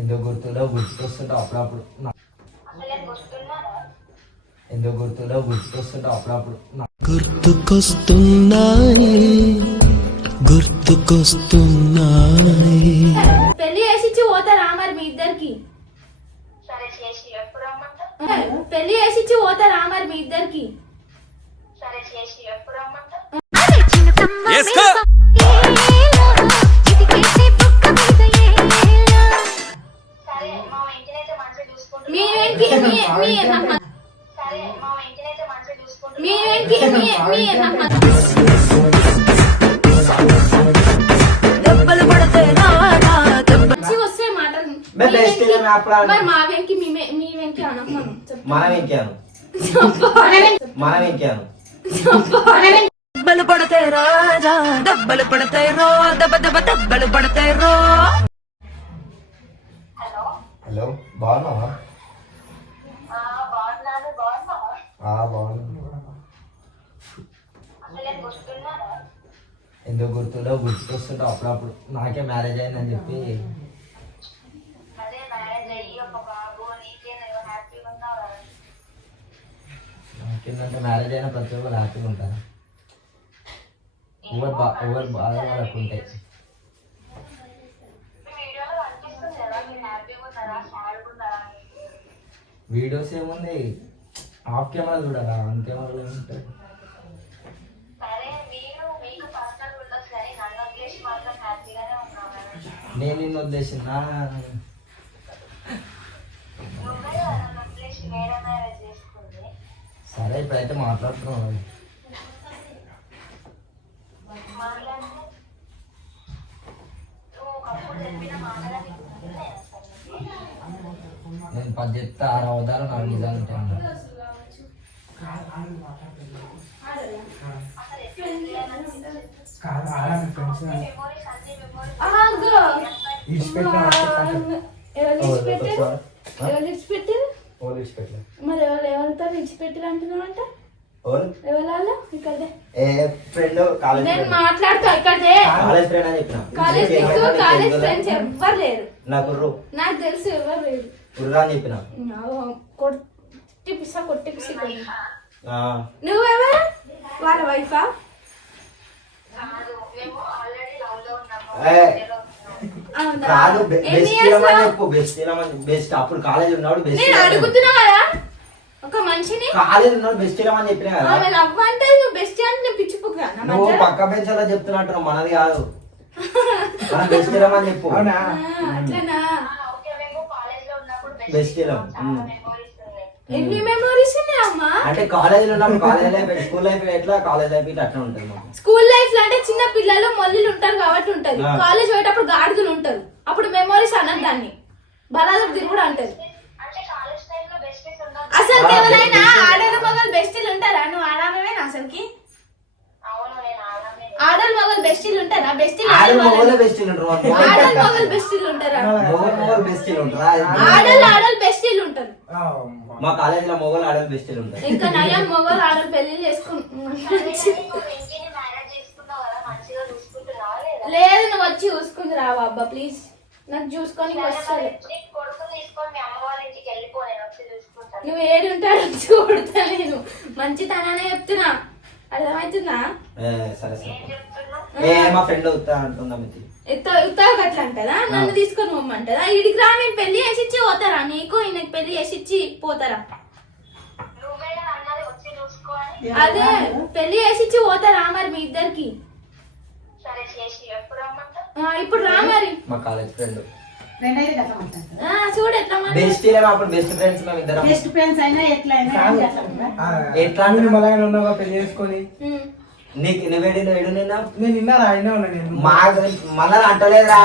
ఎందుకు గుర్తుండవు? గుర్తుకొస్తుంటావు అప్పుడప్పుడు. ఎందుకు గుర్తుండవు? గుర్తుకొస్తుంటావు అప్పుడప్పుడు. గుర్తుకొస్తున్నాయి. పెళ్లి చేసి పోతారా మరి మీ ఇద్దరికి? పెళ్లి చేసి పోతారా మరి మీ ఇద్దరికి? వస్తే మాటలు మరి మా వెంకి మీ వెంకి అనమ్మను మనం ఇంకాను డబ్బలు పడతాయి రాజా, డబ్బలు పడతాయి రో, దెబ్బ దెబ్బ దెబ్బలు పడతాయి రో. హలో, బాగున్నావా? బాగున్నా. ఎందుకు గుర్తుండవు? గుర్తుకొస్తుంటావు అప్పుడప్పుడు. నాకే మ్యారేజ్ అయిందని చెప్పి. నాకేంటంటే మ్యారేజ్ అయినా ప్రతి ఒక్కరు హ్యాపీగా ఉంటారు. ఎవరు బాధ వాళ్ళకు ఉంటాయి. వీడియోస్ ఏముంది, ఆఫ్ కెమెరా చూడాలా, ఆన్ కెమెరాలో ఏముంటాయి. నేను నిన్ను ఉద్దేశించిన సరే, ఇప్పుడైతే మాట్లాడుతున్నావు. నేను 10 చెప్తే 6 అవతారు నాకు నిజాలు ఉంటాయి. మరి ఎవరితో విడిచిపెట్టారు అంటున్నావంట? నేను మాట్లాడుతా ఇక్కడే. కాలేజ్ ఫ్రెండ్స్ ఎవ్వరు లేరు నాకు తెలుసు. ఎవరు లేరు కొట్టిపిస్తా. నువ్వెవరు? వాళ్ళ వైఫా? అప్పుడు కాలేజ్ ఉన్నాడు నేను అడుగుతున్నా కదా ఒక మనిషిని. కాలేజ్ ఉన్నాడు బెస్ట్ అని చెప్పినా కదా. లవ్ అంటే నువ్వు బెస్ట్ అంటే నేను పిచ్చిపోక నువ్వు పక్క బెంచ్ అలా చెప్తున్నట్టు మనది కాదు. బెస్ట్ అని చెప్పు. అట్లనా? బెస్ట్ ఎన్ని మెమోరీస్ ఉన్నాయమ్మా? అంటే కాలేజ్ లో ఉన్నప్పుడు కాలేజ్ లైఫ్, స్కూల్ లైఫ్ ఎట్లా, కాలేజ్ లైఫ్ ఇట్లా అట్లా ఉంటుంది. స్కూల్ లైఫ్ లో అంటే చిన్న పిల్లలు మొల్లులు ఉంటారు కాబట్టి ఉంటది. కాలేజ్ పోయేటప్పుడు గాడిదలు ఉంటారు, అప్పుడు మెమోరీస్ అన్నది దాన్ని బలాదూర్ తిరుగుడు అంటది. అసలు ఎవరైనా ఆడలు మగలు బెస్టీలు ఉంటారా? నువ్వు ఆడామేనా అసలుకి? ఆడలు మగలు బెస్టీలు ఉంటారా? బెస్టీలు ఆడలు మగలు బెస్టీలు ఉంటారా? ఆడలు బెస్టీలు ఉంటారు. మా కాలేజ్ లో మొగలు ఆడలు బెస్టీలు ఉంటారు. ఇంకా నయం మొగలు ఆడలు పెళ్లి చేసుకుంటున్నారు. లేదు, నువ్వు వచ్చి చూసుకుని రావా అబ్బా ప్లీజ్. నాకు చూసుకొని వస్తాను. నువ్వు ఏడు ఉంటాడు చూడతా. నేను మంచితనానే చెప్తున్నా, అర్థమవుతుందా? మా ఫ్రెండ్ అట్లా అంటదా? నన్ను తీసుకొని పోమ్మంటదా? ఇడికి రా, నేను పెళ్లి చేసిచ్చి పోతారా? నీకు ఈయనకి పెళ్లి చేసిచ్చి పోతారా? అదే పెళ్లి చేసిచ్చి పోతారా మరి మీ ఇద్దరికి? ఇప్పుడు రా మరి. మా కాలేజ్ ఫ్రెండ్ చూడు ఎట్లా బెస్ట్ ఫ్రెండ్స్ మేము ఇద్దరం. బెస్ట్ ఫ్రెండ్స్ అయినా ఎట్లా ఉన్నావా పెళ్లి చేసుకొని? నీకు నువ్వేడి నిన్నా నేను నిన్నారా? అయినా ఉన్నా నేను. మళ్ళా అంటలేదురా.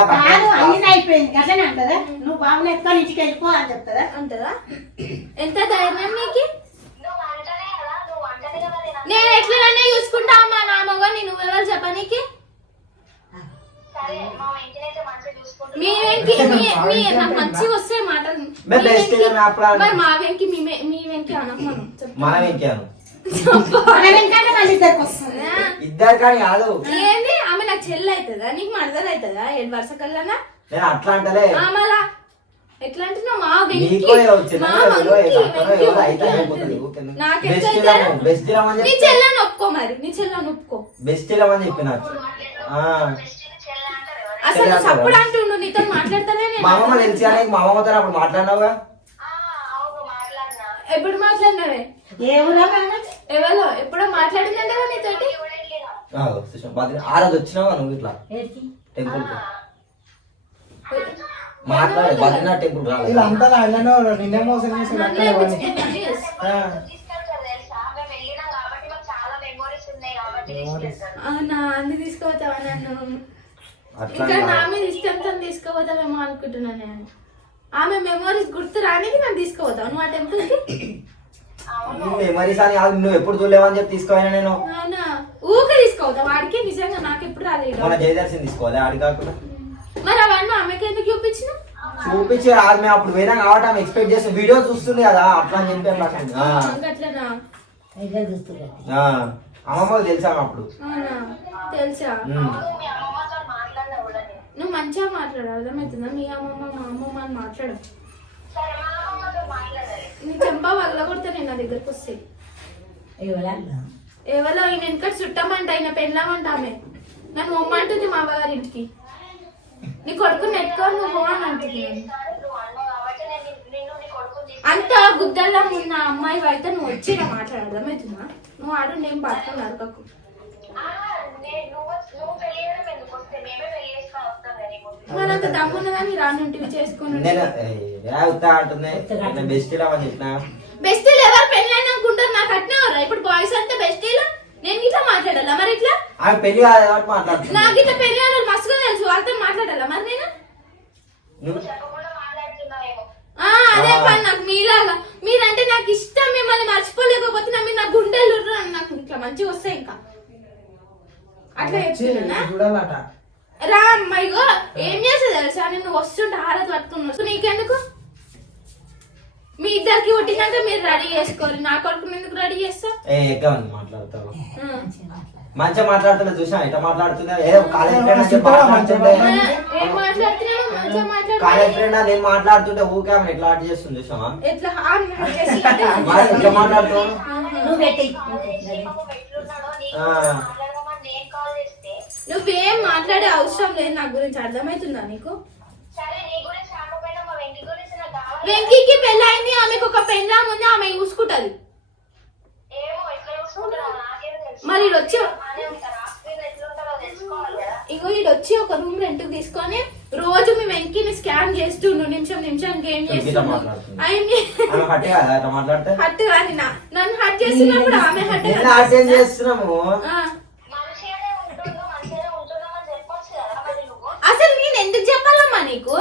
అయిపోయింది అట్లనే అంటదా? నువ్వు బాబుని ఎత్తుకొని ఇంటికి వెళ్ళిపో అని చెప్తారా? అంటదా? ఎంత ధైర్యం నీకు? నేను ఎట్లనే చూసుకుంటా అమ్మా నా మగని. నువ్వెవరు చెప్పనీకి? మీ వెంకి నాకు మంచిగా వస్తే మాటలు. మరి మా వెంకి మీ వెంకి అనమ్మను. మనం ఇంకాను ఇద్దరు ఇద్దరు కానీ కాదు. ఏంది ఆమె నాకు చెల్లి అవుతుందా? నీకు మరదలు అవుతుందా? 7 వరుస కల్లా నేను అట్లా అంటలే మళ్ళా ఎట్లా అంటున్నావు మా నీకో బెస్ట్ ఇలామని నీ చెల్లెని ఒప్పుకో మరి నీ చెల్లెని ఒప్పుకో బెస్ట్ ఇలామని చెప్పిన అసలు సప్పుడు అంటుండు నీతో మాట్లాడతానే మా అమ్మమ్మ తెలిసి కానీ మా అమ్మమ్మతో అప్పుడు మాట్లాడినావుగా ఎప్పుడు మాట్లాడినావే ఎవరో ఎవరో ఎప్పుడో మాట్లాడిందంటే నీతోటి ఆ రోజు వచ్చినావా నువ్వు ఇట్లా టెంపుల్ కి మాట్లాడే బద్రీనాథ్ టెంపుల్ రాలేదు వీళ్ళంతా అలానే నిన్నే మోసం చేసి నన్ను ఎక్కించుకుని అవునా అన్ని తీసుకోపోతావా నన్ను అట్లా ఇంకా నా మీద ఇష్టంతో తీసుకోపోతావేమో అనుకుంటున్నాను నేను ఆమె మెమోరీస్ గుర్తు రానికి నన్ను తీసుకోపోతావు నువ్వు ఆ టెంపుల్ కి మెమరీస్ అని కాదు, నువ్వు ఎప్పుడు చూడలేవని చెప్పి తీసుకోవాలి నేను అవునా ఊకే తీసుకోవద్దా వాడికి నిజంగా నాకు ఎప్పుడు రాలేదు మన జయదర్శన్ తీసుకోవాలి ఆడి కాకుండా మరి అవన్నీ ఆమెకి ఎందుకు చూపించిన చూపించి రాదు మేము అప్పుడు పోయినా కాబట్టి ఆమె ఎక్స్పెక్ట్ చేసిన వీడియో చూస్తుంది కదా అట్లా అని చెప్పి అట్లనా అమ్మమ్మకి తెలుసా అప్పుడు అవునా తెలుసా నువ్వు మంచిగా మాట్లాడు అర్థమవుతుందా మీ అమ్మమ్మ మా అమ్మమ్మ అని మాట్లాడు నీ చెంప వగలగొడితే నేను నా దగ్గరకు వస్తాయి ఎవరో ఆయన వెనక చుట్టమంట ఆయన పెళ్ళామంట ఆమె నన్ను ఒమ్మంటుంది మా అవ్వగారింటికి నీ కొడుకుని నెట్టుకో నువ్వు అని అంటుంది అంత గుద్దల్లా ఉన్న అమ్మాయి అయితే నువ్వు వచ్చి నా మాట్లాడు అర్థమవుతుందా నువ్వు ఆడు నేను పట్టుకుని అడగకు మరి అంత దమ్మున్నదని రానుంటివి చేసుకుని బెస్ట్ ఇలా అని చెప్పిన బెస్టీలు ఎవరు పెళ్ళైనా అనుకుంటారు నాకు అట్నే ఎవరా ఇప్పుడు బాయ్స్ అంతా బెస్టీలు నేను ఇట్లా మాట్లాడాలా మరి ఇట్లా ఆమె పెళ్లి కాదు కాబట్టి మాట్లాడుతున్నా నాకు ఇట్లా పెళ్లి వాళ్ళు మస్తుగా తెలుసు వాళ్ళతో మాట్లాడాలా మరి నేను అదే పని నాకు మీలాగా మీరంటే నాకు ఇష్టం మిమ్మల్ని మర్చిపోలేకపోతే నా మీరు నా గుండెలు నాకు ఇట్లా మంచిగా వస్తాయి ఇంకా అట్లా చెప్తున్నా చూడాలట రా అమ్మాయిగో ఏం చేస్తుంది తెలుసా నేను వస్తుంటే ఆరతి పట్టుకున్నా నీకెందుకు మీ ఇద్దరికి కొట్టినాక మీరు రెడీ చేసుకోరు నా కొడుకు ఎందుకు రెడీ చేస్తా ఎక్కవని మాట్లాడతావు మంచిగా మాట్లాడుతున్నా చూసా ఇట్లా మాట్లాడుతున్నా ఏదో కాలేజ్ ఫ్రెండ్ అని చెప్పి మాట్లాడుతుంటే ఏం మాట్లాడుతున్నాను మంచిగా కాలేజ్ ఫ్రెండ్ నేను మాట్లాడుతుంటే ఊకే ఆమె ఎట్లా ఆర్ట్ చేస్తుంది చూసావా ఎట్లా మరి ఇట్లా మాట్లాడుతున్నావు నువ్వేం మాట్లాడే అవసరం లేదు నా గురించి అర్థమవుతుందా నీకు వెంకీకి పెళ్ళైంది ఆమెకు ఒక పెళ్ళాం ఉంది ఆమె చూసుకుంటది మరి వచ్చి ఇగో ఈడొచ్చి ఒక రూమ్ రెంట్ తీసుకొని రోజు మీ వెంకీని స్కాన్ చేస్తుండు నిమిషం గేమ్ చేస్తుండు హట్ కాదు నన్ను హట్ చేస్తున్నప్పుడు ఆమె హట్ చేస్తున్నాము అసలు నేను ఎందుకు చెప్పాలమ్మా నీకు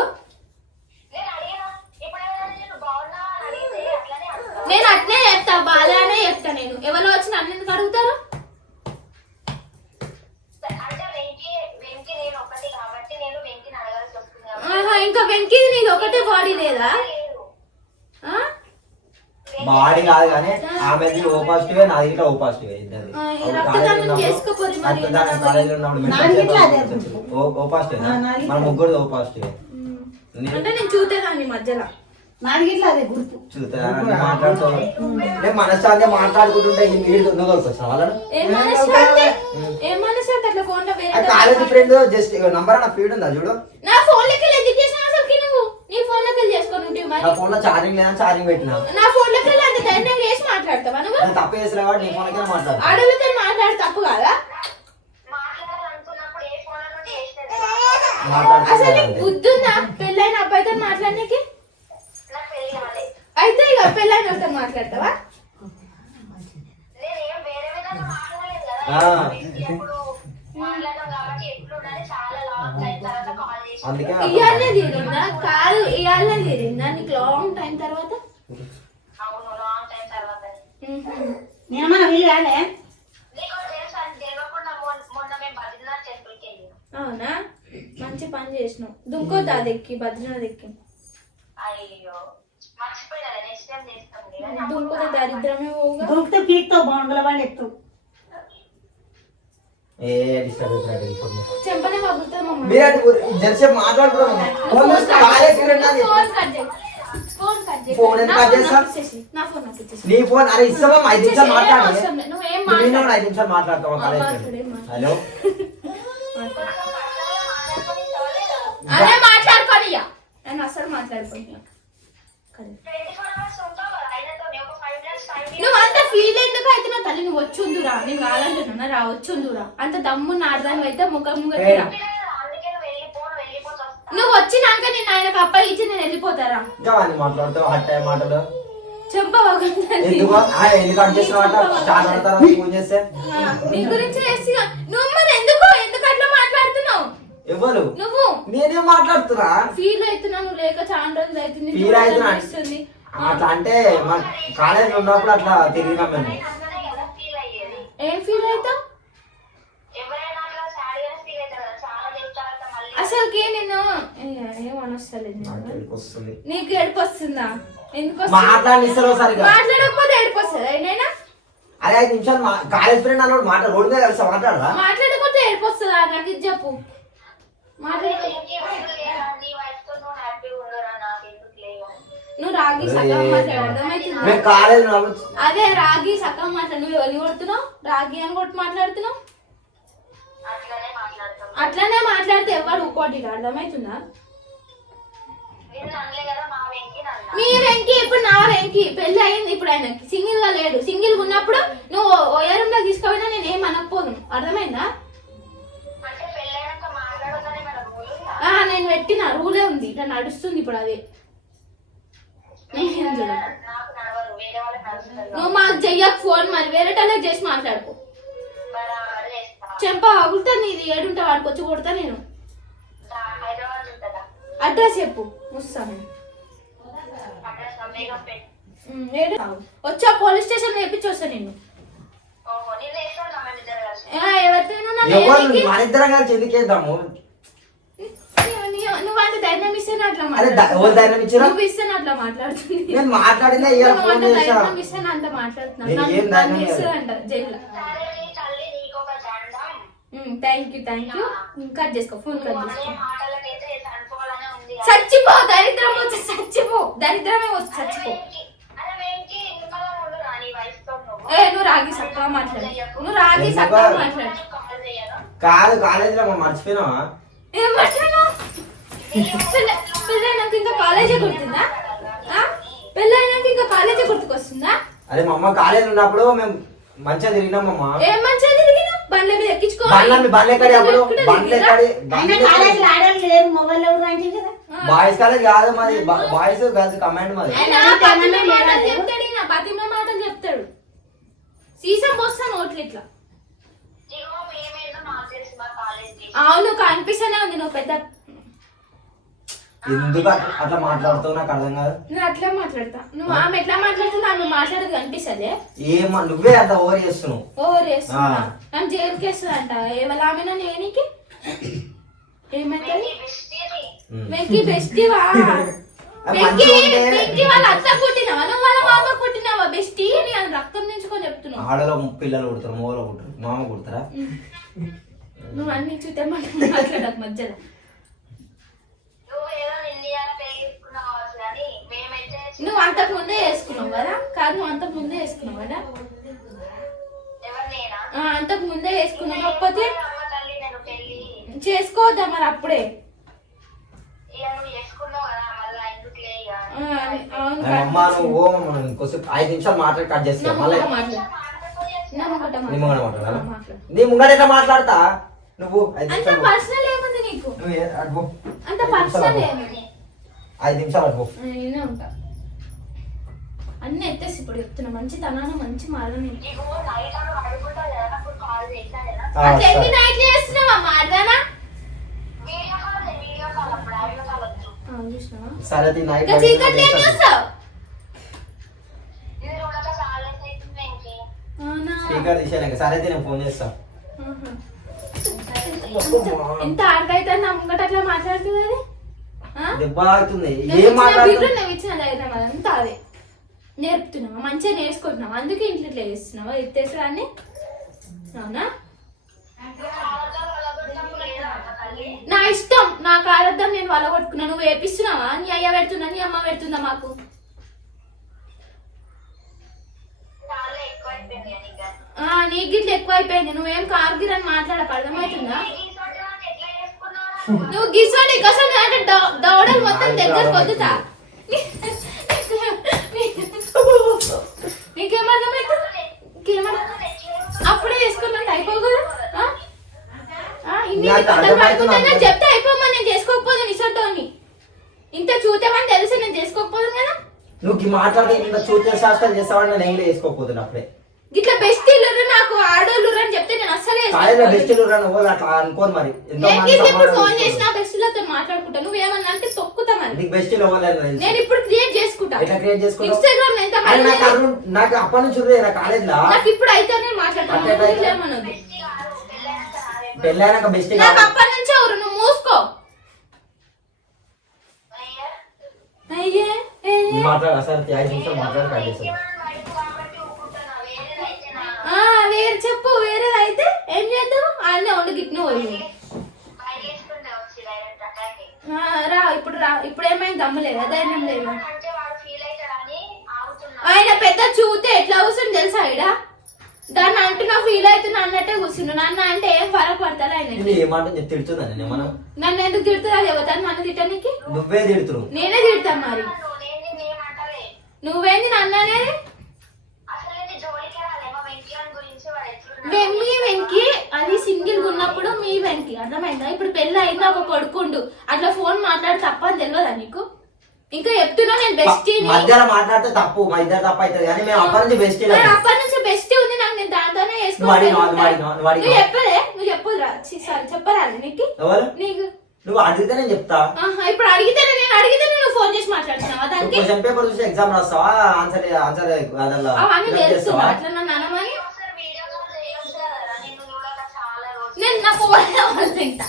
నేను అట్నే చెప్తా బాగానే చెప్తా నేను ఎవరో వచ్చి నన్ను ఎందుకు అడుగుతారు ఇంకా వెంకీ నీది ఒకటే బాడీ లేదా బాడీ కాదు కానీ ఆమెది ఓ పాజిటివ్ నాది ఇట్లా ఓ పాజిటివ్ ఇద్దరు ఓ పాజిటివ్ మన ముగ్గురు ఓ పాజిటివ్ అంటే నేను చూతేదాన్ని మధ్యలో చూతా మాట్లాడుతూ నేను మనశ్శాంతి మాట్లాడుకుంటుంటే నీళ్ళు దొరకొచ్చా వాళ్ళను కాలేజ్ ఫ్రెండ్ జస్ట్ నంబర్ నా ఫీడ్ ఉందా చూడు నా ఫోన్ లెక్క ఎందుకు చేసినావు అసలు నువ్వు నీ ఫోన్ లెక్క చేసుకొని ఉంటే మరి నా ఫోన్ లో ఛార్జింగ్ లేదా ఛార్జింగ్ పెట్టినా నా ఫోన్ లెక్క అంత ధైర్యం చేసి మాట్లాడతావా నువ్వు నేను తప్పు చేసిన వాడు నీ ఫోన్ లెక్క మాట్లాడు అడుగుతో మాట్లాడు తప్పు కాదా అసలు నీకు బుద్ధి ఉందా పెళ్ళైన అబ్బాయితో మాట్లాడడానికి అయితే ఇక పెళ్ళైన వాళ్ళతో మాట్లాడతావా ఇయాలనే తీరిందా కాదు ఇయాలనే తీరిందా నీకు లాంగ్ టైం తర్వాత అవునా మంచి పని చేసినావు దుంకోద్దా అదెక్కి బద్రీనాథ్ ఎక్కి దుంకుతే దరిద్రమే పోవుగా పీక్తో బాగుండల బండి ఎత్తు ఏ డిస్టర్బ్ అవుతున్నాడు ఇప్పుడు చెంపనే పగులుతుంది మమ్మీ. మీరు జరసేపు మాట్లాడుకున్నాం ఫోన్ చేస్తే కాలేజ్ ఫ్రెండ్ అది ఫోన్ కట్ చేయి. ఫోన్ కట్ చేయి. ఫోన్ ఎందుకు నా కట్ ఫోన్ చేస్తా? నాకు ఇచ్చేసి. నా ఫోన్ నాకు ఇచ్చేసి. నీ ఫోన్ అరే ఇస్తావా 5 నిమిషాలు ఏం మాట్లాడాలి అవసరం లేదు. నువ్వేం నేను మాట్లాడు. 5 నిమిషాలు మాట్లాడతావా కాలేజ్ ఫ్రెండ్ హలో అదే మాట్లాడుకోని ఇక. నేను అసలు మాట్లాడుకుంటున్నా నువ్వు అంత ఫీల్ ఎందుకు అయితే నా తల్లి నువ్వు వచ్చుందురా నేను కాదంటున్నా రా వచ్చుందురా అంత దమ్ము నాడదాని అయితే ముఖం ముగ్గరా నువ్వు వచ్చినాక నేను ఆయనకు అప్పగించి నేను వెళ్ళిపోతారా ఇంకా వాడిని మాట్లాడుతావు హట్టాయి మాటలు చెంప పగులుతుంది. ఎందుకు ఎందుకు కట్ చేసిన చాలా తర్వాత ఫోన్ చేస్తే నీ గురించి చేసి నువ్వు మరి ఎందుకు ఎందుకు అట్లా మాట్లాడుతున్నావు ఎవరు నువ్వు నేనేం మాట్లాడుతున్నా ఫీల్ అవుతున్నా నువ్వు లేక చాలా రోజులు అవుతుంది ఫీల్ అవుతున్నా అనిపిస్తుంది. అట్లా అంటే మా కాలేజ్ ఉన్నప్పుడు అట్లా తిరిగినాం మేము ఏం ఫీల్ అవుతావు అసలుకి నేను ఏమనొస్తలేదు నాకు ఏడుపు వస్తుంది నీకు ఏడుపు వస్తుందా ఎందుకు వస్తుంది? మాట్లాడిస్తారు సరిగా మాట్లాడకపోతే ఏడుపు వస్తుంది అయినా అరే 5 నిమిషాలు కాలేజ్ ఫ్రెండ్ అన్నాడు మాట రోడ్డు మీద కలిసి మాట్లాడరా మాట్లాడకపోతే ఏడుపు వస్తుందా నాకు ఇది చెప్పు నువ్వు రాగి సగం మాట్లాడు అర్థమవుతుందా మేము కాలేజ్ అదే రాగి సగం మాట్లాడు నువ్వు ఎవరిని కొడుతున్నావు రాగి అని కొట్టి మాట్లాడుతున్నావు అట్లానే మాట్లాడితే ఎవరు ఊకోటి అర్థమవుతుందా మీ వెంకి ఇప్పుడు నా వెంకి పెళ్లి అయింది ఇప్పుడు ఆయనకి సింగిల్ గా లేడు సింగిల్ గా ఉన్నప్పుడు నువ్వు ఓయరంలో తీసుకోపోయినా నేను ఏం అనకపోను అర్థమైందా నేను పెట్టిన రూలే ఉంది ఇట్లా నడుస్తుంది ఇప్పుడు అది నువ్వు మాకు చెయ్యకు ఫోన్ మరి వేరే టైంలో చేసి మాట్లాడుకో చెంప అగులుతుంది ఇది ఏడుంటా వాడికి వచ్చి కొడతా నేను అడ్రస్ చెప్పు వస్తాను వచ్చా పోలీస్ స్టేషన్ వేపించి వస్తా నేను మన ఇద్దరం కలిసి ఎందుకేద్దాము నువ్వు అంత ధైర్యం ఇస్తేనే అట్లా ఎవరు ధైర్యం ఇచ్చిరా నువ్వు ఇస్తేనే అట్లా మాట్లాడుతుంది నేను మాట్లాడినా ఇయ్యాల నువ్వు ఫోన్ అంత చేసా ధైర్యం ఇస్తేనే అంత మాట్లాడుతున్నావు నేను ఏం నన్ను ధైర్యం ఇస్తుందంట జైల్లో థ్యాంక్ యూ కట్ చేసుకో ఫోన్ కట్ చేసుకో చచ్చిపో దరిద్రం వచ్చి చచ్చిపో దరిద్రమే వచ్చి చచ్చిపో నువ్వు రాగి సక్కగా మాట్లాడు నువ్వు రాగి సక్కగా మాట్లాడు కాదు కాలేజ్ లో మర్చిపోయినావా ఏం మాట్లాడినా పెళ్ళైనాక ఇంకా కాలేజే గుర్తుందా పెళ్ళైనాక ఇంకా కాలేజే గుర్తుకొస్తుందా అరే మా అమ్మ కాలేజ్ ఉన్నప్పుడు మేము మంచిగా తిరిగినాం అమ్మ ఏం మంచిగా తిరిగినా బండ్ల మీద ఎక్కించుకో బండ్లు ఎక్కడి అప్పుడు బండ్లు ఎక్కడి ఆయన కాలేజీలో ఆడవాళ్ళు లేరు మొబైల్ ఎవరు అంటే కదా బాయ్స్ కాలేజ్ కాదు మాది బాయ్స్ గర్ల్స్ కమాండ్ మాది చెప్తాడు ఈయన పతిమే మాటలు చెప్తాడు సీసం పోస్తాను ఓట్లు ఇట్లా అవును కనిపిస్తూనే ఉంది నువ్వు పెద్ద ఎందుకు అట్లా మాట్లాడుతావు నాకు అర్థం కాదు నేను అట్లా మాట్లాడతా నువ్వు ఆమె ఎట్లా మాట్లాడుతున్నా ఆమె మాట్లాడేది కనిపిస్తుంది ఏమో నువ్వే అంత ఓవర్ చేస్తున్నావు ఓవర్ చేస్తున్నా ఆమె జైలుకి వేస్తుందంట ఎవరు ఆమెనా నేనికి ఏమైతుంది వెంకీ బెస్టీవా వెంకీ వాళ్ళ అత్త పుట్టినవా నువ్వు వాళ్ళ మామ పుట్టినవా బెస్టీ అని రక్తం నించుకొని చెప్తున్నావు ఆడలో పిల్లలు పుడతారు మోలో పుడతారు మామ పుడతారా నువ్వు అన్ని చూస్తే మాట్లాడక మధ్యలో నువ్వు అంతకు ముందే వేసుకున్నావు కదా కాదు నువ్వు అంతకు ముందే వేసుకున్నావు కదా అంతకు ముందే వేసుకున్నావు కాకపోతే చేసుకోవద్దా మరి అప్పుడే అమ్మ నువ్వు 5 నిమిషాలు మాట్లాడి కట్ చేస్తా మళ్ళీ నీ ముంగడ మాట్లాడాలా నీ ముంగడ ఎట్లా మాట్లాడతా నువ్వు 5 అంత నిమిషాలు పర్సనల్ ఏముంది నీకు అడుగు అంత పర్సనల్ ఏముంది 5 నిమిషాలు అడుగు నేనే ఉంటా అన్ని ఎత్తేసి ఇప్పుడు చెప్తున్నా మంచి తనాను మంచి మార్గం అట్లా ఎన్ని నైట్లు చేస్తున్నావా మాడదానా చూసినావా సరే నైట్ చీకట్లో ఏం చూస్తావు అవునా స్పీకర్ తీసేయాలి సరే నేను ఫోన్ చేస్తా ఎంత ఆడకైతే నా ముంగట అట్లా మాట్లాడుతుంది అది దెబ్బ అవుతుంది ఏం మాట్లాడుతుంది నువ్వు ఇచ్చిన ధైర్యం అదంతా అదే నేర్పుతున్నావా మంచిగా నేర్చుకుంటున్నావా అందుకే ఇంట్లో ఇట్లా చేస్తున్నావా ఎత్తేసా అని అవునా నా ఇష్టం, నాకు ఆడద్దాం, నేను వాళ్ళ కొట్టుకున్నా. నువ్వు వేపిస్తున్నావా? నీ అయ్య పెడుతున్నా, నీ అమ్మ పెడుతుందా మాకు? నీకు గిట్ల ఎక్కువ అయిపోయింది. నువ్వేం కార్గిరని మాట్లాడక అర్థమవుతుందా? నువ్వు గిసోడి కసలు అంటే దౌడలు మొత్తం దగ్గర పొద్దుతా. నీకేమర్థమైతుంది? అప్పుడే చేసుకున్నట్టు అయిపో కదా. చెప్తే అయిపోమని నేను చేసుకోకపోదు నిసోటోని. ఇంత చూతామని తెలిసి నేను చేసుకోకపోదు కదా. నువ్వు మాట్లాడితే ఇంత చూతే శాస్త్రం చేస్తావని నేను కూడా వేసుకోకపోతున్నా అప్పుడే. ఇట్లా బెస్ట్ ఇల్లు నాకు ఆడోళ్ళు అని చెప్తే నేను అసలే బెస్ట్ ఇల్లు అట్లా అనుకోను మరి. ఇప్పుడు ఫోన్ చేసిన బెస్ట్ లతో మాట్లాడుకుంటా. నువ్వేమన్నా అంటే తొక్కుతామని. నీకు బెస్ట్ ఇల్లు నేను ఇప్పుడు క్రియేట్ చేసుకుంటా. ఎట్లా క్రియేట్ చేసుకుంటా? ఇన్స్టాగ్రామ్ నాకు అప్పటి నుంచి ఉంది నా కాలేజ్ లో. నాకు ఇప్పుడు అయితే నేను మాట్లాడతాను. పెళ్ళైనాక బెస్ట్ నాకు అప్పటి నుంచి ఎవరు? నువ్వు మూసుకో. అయ్యే మాట్లాడు అసలు 5 నిమిషాలు మాట్లాడి కట్ చేస్తాను. వేరే చెప్పు. వేరేది అయితే ఏం చేద్దాం? అన్నీ వండు గిట్న పోయింది. రా ఇప్పుడు రా. ఇప్పుడు ఏమైంది? దమ్ములేదా? ధైర్యం లేదా? ఆయన పెద్ద చూతే ఎట్లా కూర్చుని తెలుసా? ఇడ దాన్ని అంటున్నా ఫీల్ అవుతున్నా అన్నట్టే కూర్చుండు. నన్ను అంటే ఏం ఫరక్ పడతాడు ఆయన. ఏమంటుంది? తిడుతుందని మనం. నన్ను ఎందుకు తిడుతుందా? లేవతాను నన్ను తిట్టడానికి. నువ్వే తిడుతున్నావు. నేనే తిడతా మరి. నువ్వేంది నన్ను అనేది? మీ వెంకి అది సింగిల్ ఉన్నప్పుడు మీ వెంకి అర్థమైందా? ఇప్పుడు పెళ్లి అయిందా ఒక కొడుకుండు అట్లా ఫోన్ మాట్లాడి తప్ప అని తెలియదా నీకు? ఇంకా చెప్తున్నా నేను బెస్ట్ మధ్యలో మాట్లాడితే తప్పు, మా ఇద్దరు తప్పు అవుతుంది కానీ మేము అప్పటి నుంచి బెస్ట్ అప్పటి నుంచి బెస్ట్ ఉంది. నాకు నేను దాంతోనే చెప్పలే. నువ్వు చెప్పదురా? చెప్పరాదు నీకు? నీకు నువ్వు అడిగితే నేను చెప్తా. ఇప్పుడు అడిగితేనే నేను అడిగితేనే నువ్వు ఫోన్ చేసి మాట్లాడుతున్నావా? దానికి క్వశ్చన్ పేపర్ చూసి ఎగ్జామ్ రాస్తావా? ఆన్సర్ అవన్నీ తెలుస్తుందా? అట్లా నన్ను అనమని నేను నా ఫోన్ తింటా.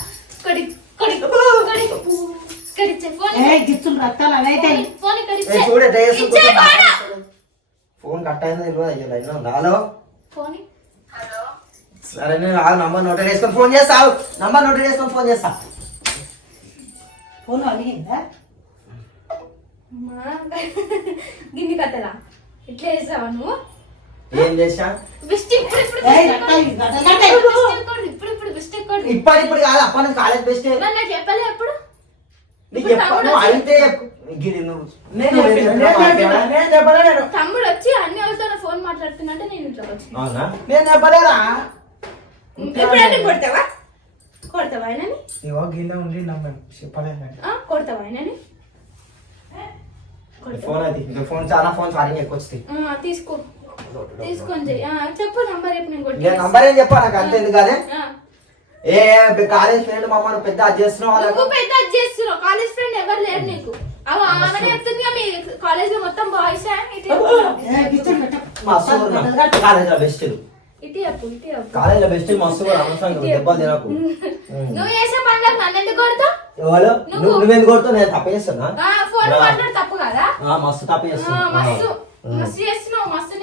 ఫోన్ కట్ అయిందో తెలియదు. Hello phone. సరే నేను నంబర్ నోటెడ్ వేసుకొని ఫోన్ చేస్తా. నంబర్ నోటెడ్ వేసుకొని ఫోన్ చేస్తా. ఫోన్ అడిగిందా? గిన్ని కట్టదా? ఇట్లా వేసావా నువ్వు? ఏం చేసా? ఇప్పుడు కాదు అప్పటి నుంచి కాలేజ్ బెస్ట్. చెప్పలే ఎప్పుడు? నువ్వు అడిగితే తమ్ముడు వచ్చి అన్ని అవుతాను ఫోన్ మాట్లాడుతున్నట్టే నేను ఇంట్లో వచ్చి. నేను చెప్పలేదా? ఎప్పుడైనా కొడతావా? కొడతావా ఆయనని? కొడతావా ఆయనని? ఫోన్ చాలా ఫోన్ సారీ ఎక్కువ వస్తాయి. తీసుకొని చెప్పు నంబర్. నేను నంబర్ ఏం చెప్పా నాకు అంత ఎందుకు కానీ ఏ కాలేజ్ ఫ్రెండ్ మమ్మల్ని పెద్ద అది చేస్తున్నావు. పెద్ద అది చేస్తున్నావు. కాలేజ్ ఫ్రెండ్ ఎవరు లేరు నీకు. ఆమె చెప్తుంది మీ కాలేజ్ లో మొత్తం బాయ్స్. కాలేజ్ లో బెస్ట్ ఇటు చెప్పు. కాలేజ్ లో బెస్ట్ మస్తు దెబ్బలు తినకు. నువ్వు చేసే పనులకు నన్ను ఎందుకు కొడతావు? నువ్వెందుకు కొడుతావు? నేను తప్ప చేస్తున్నా. ఫోన్ మాట్లాడు తప్పు కదా? మస్తు తప్ప చేస్తున్నా. మస్తు చేస్తున్నావు. మస్తు